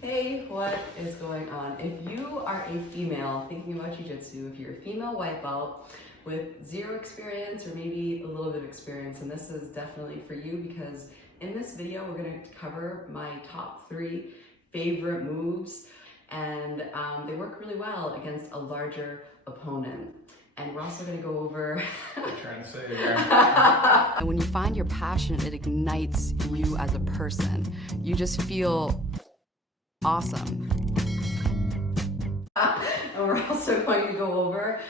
Hey, what is going on? If you are a female thinking about Jiu-Jitsu, if you're a female white belt with zero experience or maybe a little bit of experience, and this is definitely for you, because in this video we're going to cover my top 3 favorite moves, and they work really well against a larger opponent. And we're also going to go over... trying to say it again. And when you find your passion, it ignites you as a person. You just feel awesome. And we're also going to go over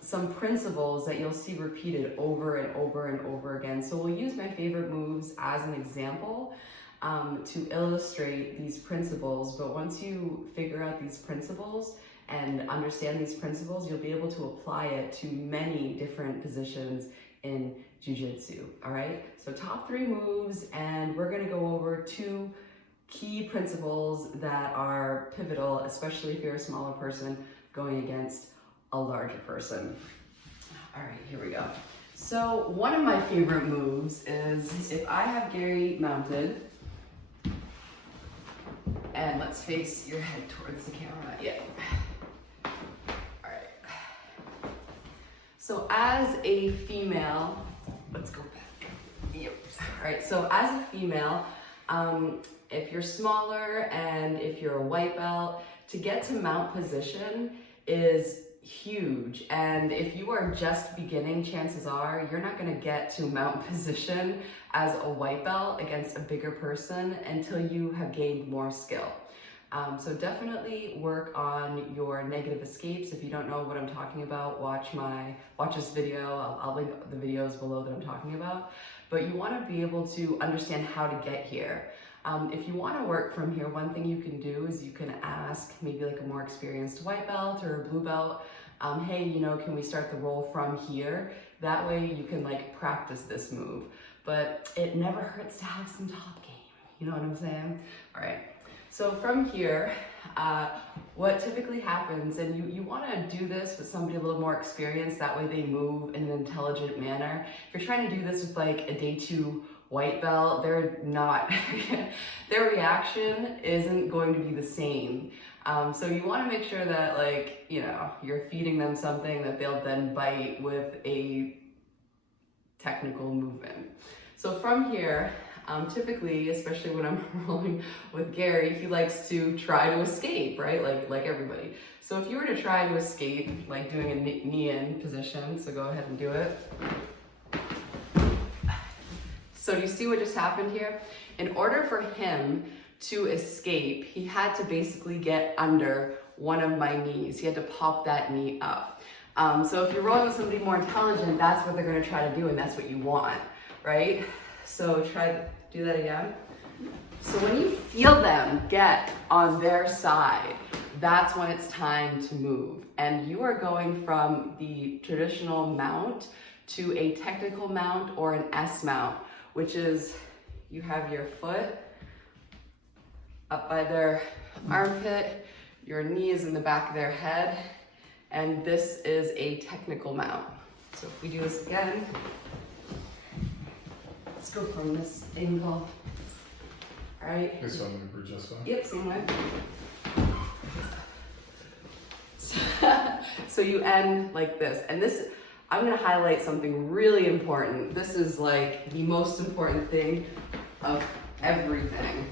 some principles that you'll see repeated over and over and over again. So we'll use my favorite moves as an example to illustrate these principles. But once you figure out these principles and understand these principles, you'll be able to apply it to many different positions in Jiu-Jitsu, all right? So top 3 moves, and we're gonna go over 2 key principles that are pivotal, especially if you're a smaller person going against a larger person. All right, here we go. So one of my favorite moves is if I have Gary mounted, and let's face your head towards the camera. Yeah. All right. So as a female, let's go back. Yep. All right, so as a female, if you're smaller and if you're a white belt, to get to mount position is huge. And if you are just beginning, chances are you're not going to get to mount position as a white belt against a bigger person until you have gained more skill. So definitely work on your negative escapes. If you don't know what I'm talking about, watch this video. I'll link the videos below that I'm talking about. But you want to be able to understand how to get here. If you want to work from here, one thing you can do is you can ask maybe like a more experienced white belt or a blue belt, hey, you know, can we start the roll from here? That way you can like practice this move. But it never hurts to have some top game. You know what I'm saying? All right. So from here, what typically happens, and you want to do this with somebody a little more experienced, that way they move in an intelligent manner. If you're trying to do this with like a day 2 white belt, they're not, their reaction isn't going to be the same. So you want to make sure that, like, you know, you're feeding them something that they'll then bite with a technical movement. So from here, typically, especially when I'm rolling with Gary, he likes to try to escape, right? Like everybody. So if you were to try to escape, like doing a knee-in position, so go ahead and do it. So do you see what just happened here? In order for him to escape, he had to basically get under one of my knees. He had to pop that knee up. So if you're rolling with somebody more intelligent, that's what they're gonna try to do, and that's what you want, right? So try to do that again. So when you feel them get on their side, that's when it's time to move. And you are going from the traditional mount to a technical mount or an S mount, which is you have your foot up by their armpit, your knee is in the back of their head, and this is a technical mount. So if we do this again, let's go from this angle. All right. This one we were just on. Yep, same way. So you end like this, and this, I'm gonna highlight something really important. This is like the most important thing of everything.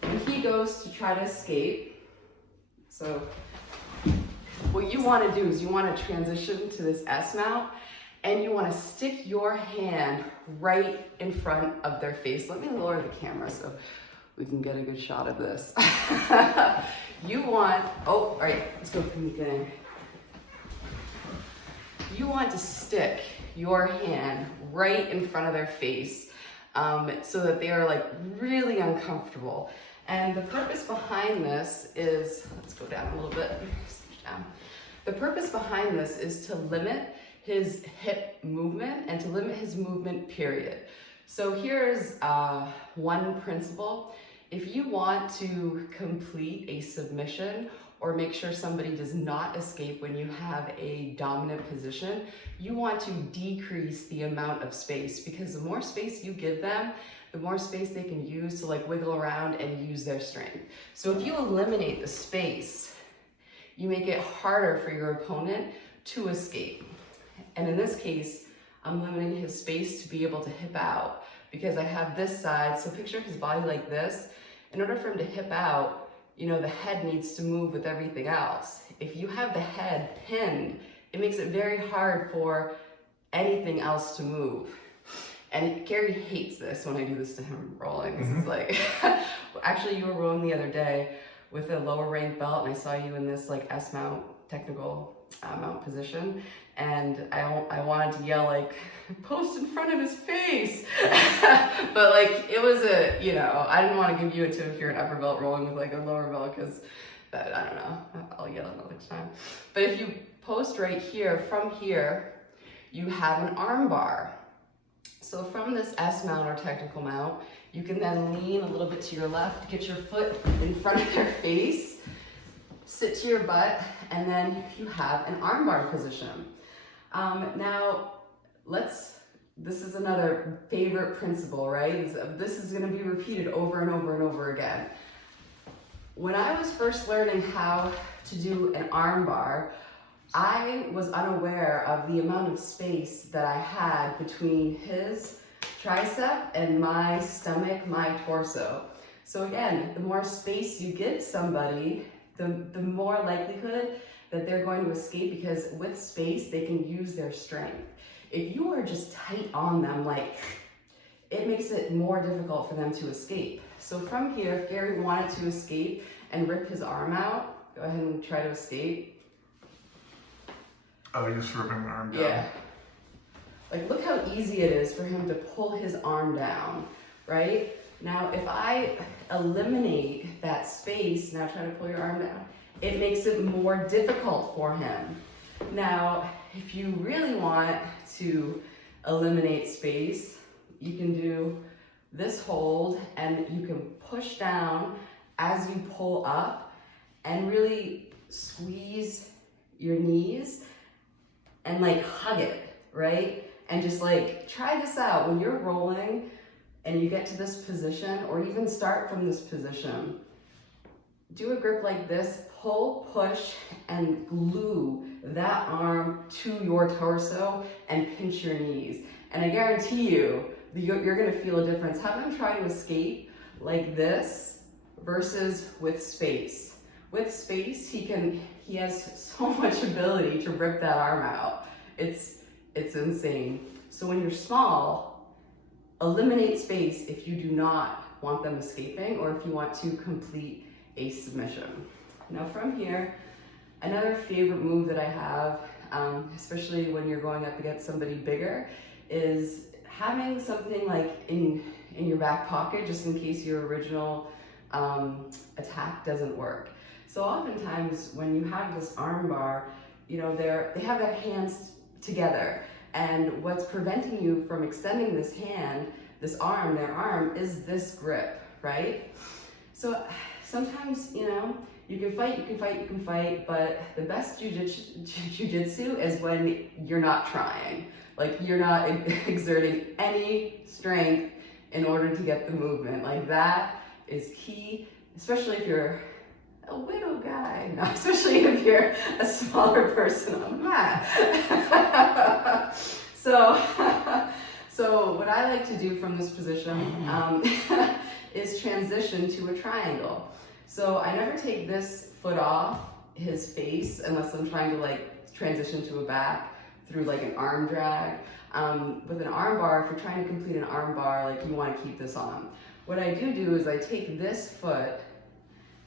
When he goes to try to escape, so what you wanna do is you wanna transition to this S mount, and you wanna stick your hand right in front of their face. Let me lower the camera so we can get a good shot of this. You want, oh, all right, let's go from the beginning. You want to stick your hand right in front of their face so that they are like really uncomfortable. And the purpose behind this is, let's go down a little bit, down. The purpose behind this is to limit his hip movement and to limit his movement, period. So here's one principle. If you want to complete a submission or make sure somebody does not escape when you have a dominant position, you want to decrease the amount of space, because the more space you give them, the more space they can use to like wiggle around and use their strength. So if you eliminate the space, you make it harder for your opponent to escape. And in this case, I'm limiting his space to be able to hip out because I have this side. So picture his body like this. In order for him to hip out, you know, the head needs to move with everything else. If you have the head pinned, it makes it very hard for anything else to move. And Gary hates this when I do this to him rolling. This is like, actually you were rolling the other day with a lower rank belt and I saw you in this like S mount, technical mount position. And I wanted to yell like, post in front of his face. But like, it was a, you know, I didn't want to give you a tip if you're an upper belt rolling with like a lower belt because that, I don't know, I'll yell another time. But if you post right here, from here, you have an arm bar. So from this S mount or technical mount, you can then lean a little bit to your left, get your foot in front of their face, sit to your butt, and then you have an arm bar position. Now, this is another favorite principle, right? This is gonna be repeated over and over and over again. When I was first learning how to do an arm bar, I was unaware of the amount of space that I had between his tricep and my stomach, my torso. So again, the more space you give somebody, the more likelihood that they're going to escape because with space, they can use their strength. If you are just tight on them, like, it makes it more difficult for them to escape. So from here, if Gary wanted to escape and rip his arm out, go ahead and try to escape. Oh, you're just ripping an arm down. Yeah. Like, look how easy it is for him to pull his arm down, right? Now, if I eliminate that space, now try to pull your arm down, it makes it more difficult for him. Now, if you really want to eliminate space, you can do this hold and you can push down as you pull up and really squeeze your knees and like hug it, right? And just like try this out when you're rolling and you get to this position or even start from this position. Do a grip like this, pull, push, and glue that arm to your torso and pinch your knees. And I guarantee you, you're gonna feel a difference. Have him try to escape like this versus with space. With space, he has so much ability to rip that arm out. It's insane. So when you're small, eliminate space if you do not want them escaping or if you want to complete a submission. Now from here, another favorite move that I have, especially when you're going up against somebody bigger, is having something like in your back pocket just in case your original attack doesn't work. So oftentimes when you have this arm bar, you know, they have their hands together, and what's preventing you from extending this hand, their arm, is this grip, right? So sometimes, you know, you can fight, but the best jiu-jitsu is when you're not trying. Like, you're not exerting any strength in order to get the movement. Like, that is key, especially if you're a little guy. No, especially if you're a smaller person on the mat. So what I like to do from this position is transition to a triangle. So I never take this foot off his face unless I'm trying to like transition to a back through like an arm drag. With an arm bar, if you're trying to complete an arm bar, like you want to keep this on. What I do is I take this foot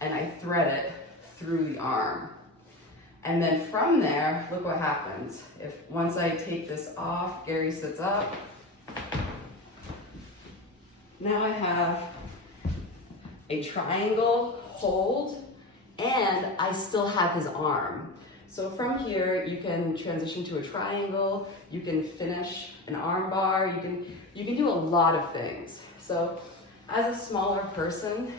and I thread it through the arm. And then from there, look what happens. Once I take this off, Gary sits up. Now I have a triangle hold, and I still have his arm. So from here, you can transition to a triangle, you can finish an arm bar, you can do a lot of things. So as a smaller person,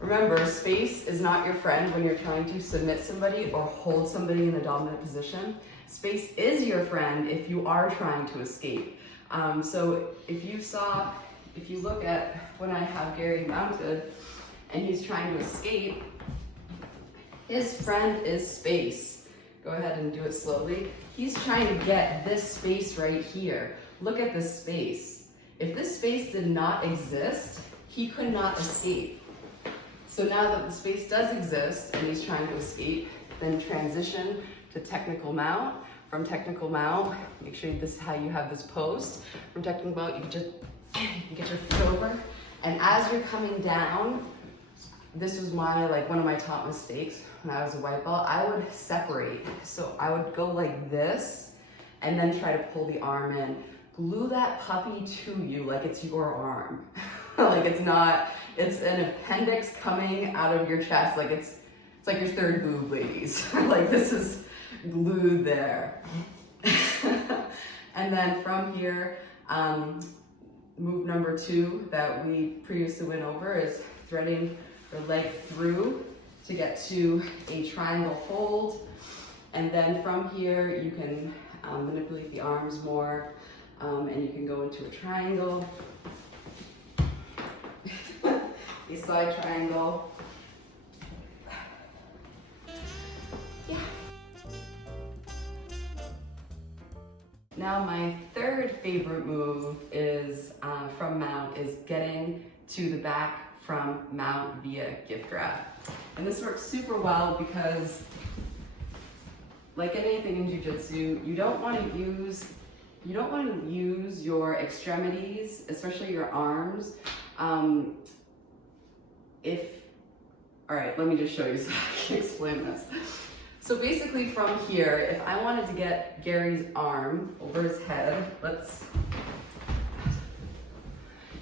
remember, space is not your friend when you're trying to submit somebody or hold somebody in a dominant position. Space is your friend if you are trying to escape. So if you saw, if you look at when I have Gary mounted and he's trying to escape, his friend is space. Go ahead and do it slowly. He's trying to get this space right here. Look at this space. If this space did not exist, he could not escape. So now that the space does exist and he's trying to escape, then transition to technical mount. From technical mount, make sure this is how you have this post. From technical mount, you can just get your foot over. And as you're coming down, this was one of my top mistakes when I was a white belt. I would separate. So I would go like this and then try to pull the arm in. Glue that puppy to you like it's your arm. Like it's not, it's an appendix coming out of your chest. Like it's like your third boob, ladies. Like this is glued there. And then from here, move number 2 that we previously went over is threading the leg through to get to a triangle hold. And then from here, you can manipulate the arms more, and you can go into a triangle, a side triangle. Yeah. Now my third favorite move is from mount is getting to the back from mount via gift wrap. And this works super well because like anything in jiu-jitsu, you don't want to use your extremities, especially your arms. All right, let me just show you so I can explain this. So basically from here, if I wanted to get Gary's arm over his head,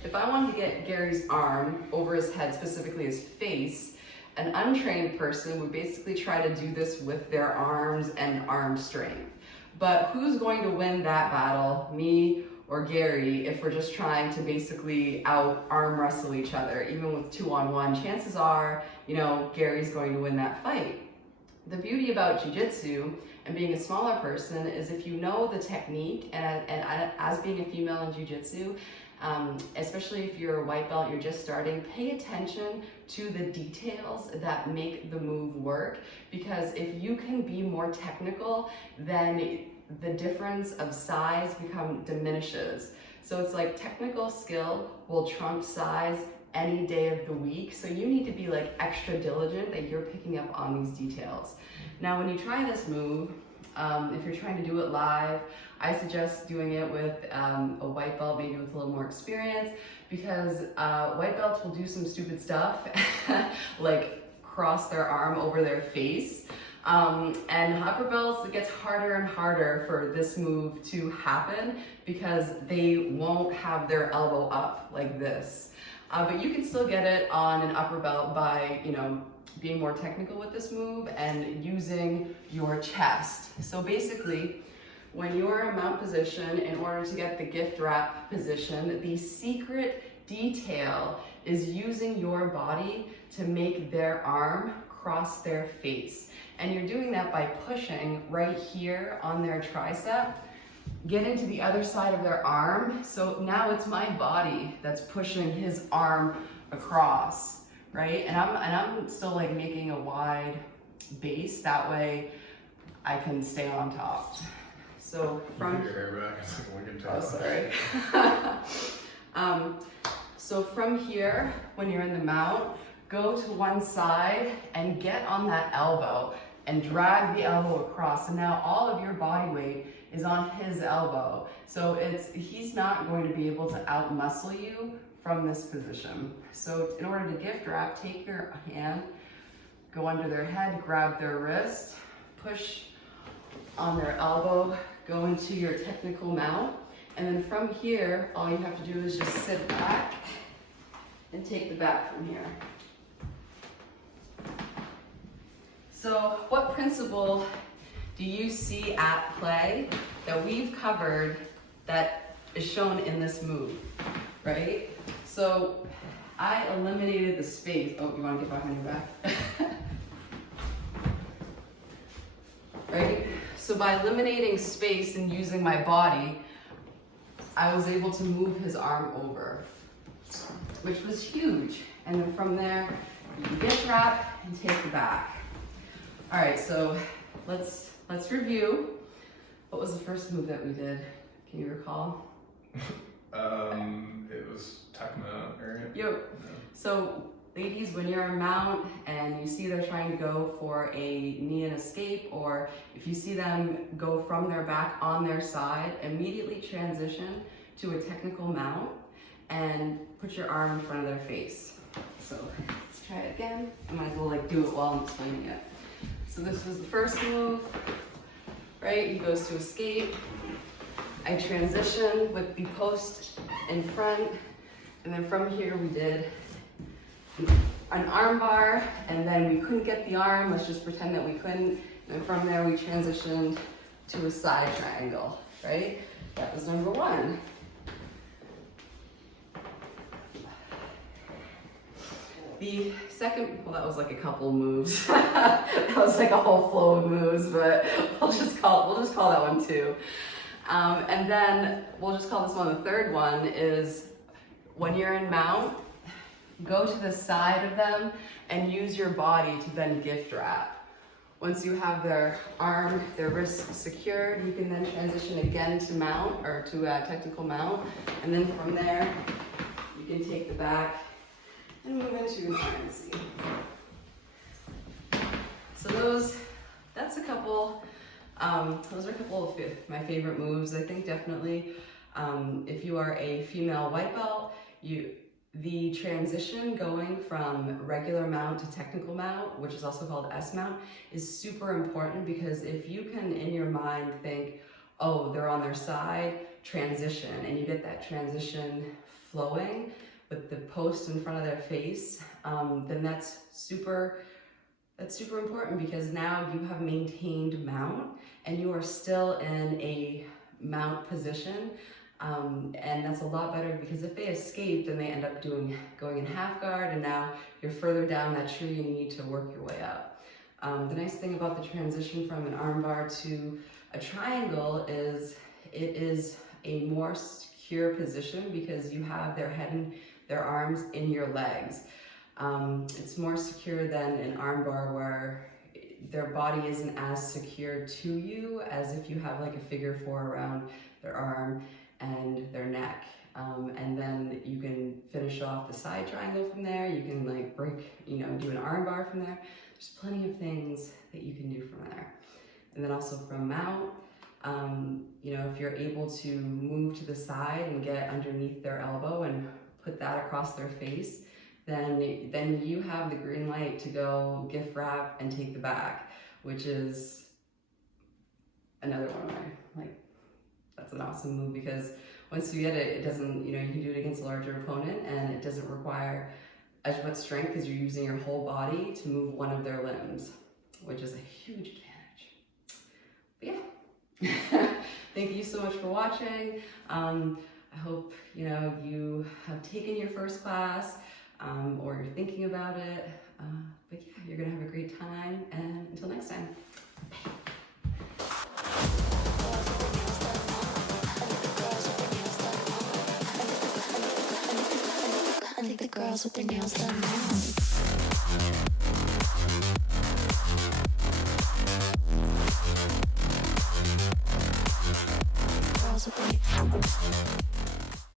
if I wanted to get Gary's arm over his head, specifically his face, an untrained person would basically try to do this with their arms and arm strength. But who's going to win that battle, me or Gary, if we're just trying to basically arm wrestle each other? Even with 2-on-1, chances are, Gary's going to win that fight. The beauty about jiu-jitsu and being a smaller person is if you know the technique, and as being a female in jiu-jitsu, especially if you're a white belt, you're just starting, pay attention to the details that make the move work, because if you can be more technical, then the difference of size diminishes. So it's like technical skill will trump size any day of the week. So you need to be like extra diligent that you're picking up on these details. Now, when you try this move, if you're trying to do it live, I suggest doing it with a white belt, maybe with a little more experience, because white belts will do some stupid stuff, like cross their arm over their face. And upper belts, it gets harder and harder for this move to happen because they won't have their elbow up like this. But you can still get it on an upper belt by, being more technical with this move and using your chest. So basically, when you're in mount position, in order to get the gift wrap position, the secret detail is using your body to make their arm cross their face. And you're doing that by pushing right here on their tricep, getting to the other side of their arm. So now it's my body that's pushing his arm across, right? And I'm still like making a wide base, that way I can stay on top. So from your hair back, it's like looking top. Oh, sorry. So from here, when you're in the mount, go to one side and get on that elbow and drag the elbow across. And now all of your body weight is on his elbow. So he's not going to be able to out-muscle you from this position. So in order to gift wrap, take your hand, go under their head, grab their wrist, push on their elbow, go into your technical mount. And then from here, all you have to do is just sit back and take the back from here. So what principle do you see at play that we've covered that is shown in this move, right? So I eliminated the space. Oh, you want to get back on your back? Right? So by eliminating space and using my body, I was able to move his arm over. which was huge. And then from there, you can gift wrap and take the back. All right, so let's review. What was the first move that we did? Can you recall? It was Takuma area. Yep. No. So ladies, when you're in mount and you see they're trying to go for a knee and escape, or if you see them go from their back on their side, immediately transition to a technical mount and put your arm in front of their face. So let's try it again. I might as well like do it while I'm explaining it. So this was the first move, right? He goes to escape. I transition with the post in front, and then from here we did an arm bar, and then we couldn't get the arm. Let's just pretend that we couldn't. And from there we transitioned to a side triangle, right? That was number one. The second, well, that was like a couple moves. That was like a whole flow of moves, but we'll just call that one two. And then we'll just call this one the third one. Is when you're in mount, go to the side of them and use your body to then gift wrap. Once you have their arm, their wrist secured, you can then transition again to mount, or to a technical mount. And then from there, you can take the back and move into an RNC. So those are a couple of my favorite moves. I think definitely if you are a female white belt, the transition going from regular mount to technical mount, which is also called S mount, is super important, because if you can in your mind think, oh, they're on their side, transition, and you get that transition flowing with the post in front of their face, then that's super important, because now you have maintained mount and you are still in a mount position. And that's a lot better, because if they escape, then they end up going in half guard, and now you're further down that tree and you need to work your way up. The nice thing about the transition from an armbar to a triangle is it is a more secure position, because you have their head and their arms in your legs. It's more secure than an armbar, where their body isn't as secure to you as if you have like a figure four around their arm and their neck. And then you can finish off the side triangle from there. You can like do an arm bar from there. There's plenty of things that you can do from there. And then also from mount, if you're able to move to the side and get underneath their elbow and put that across their face, then you have the green light to go gift wrap and take the back, which is another one where that's an awesome move, because once you get it, it doesn't, you can do it against a larger opponent, and it doesn't require as much strength, because you're using your whole body to move one of their limbs, which is a huge advantage. But yeah, thank you so much for watching. I hope, you have taken your first class, or you're thinking about it. But yeah, you're gonna have a great time, and until next time. I think the girls with their nails done now. Girls with their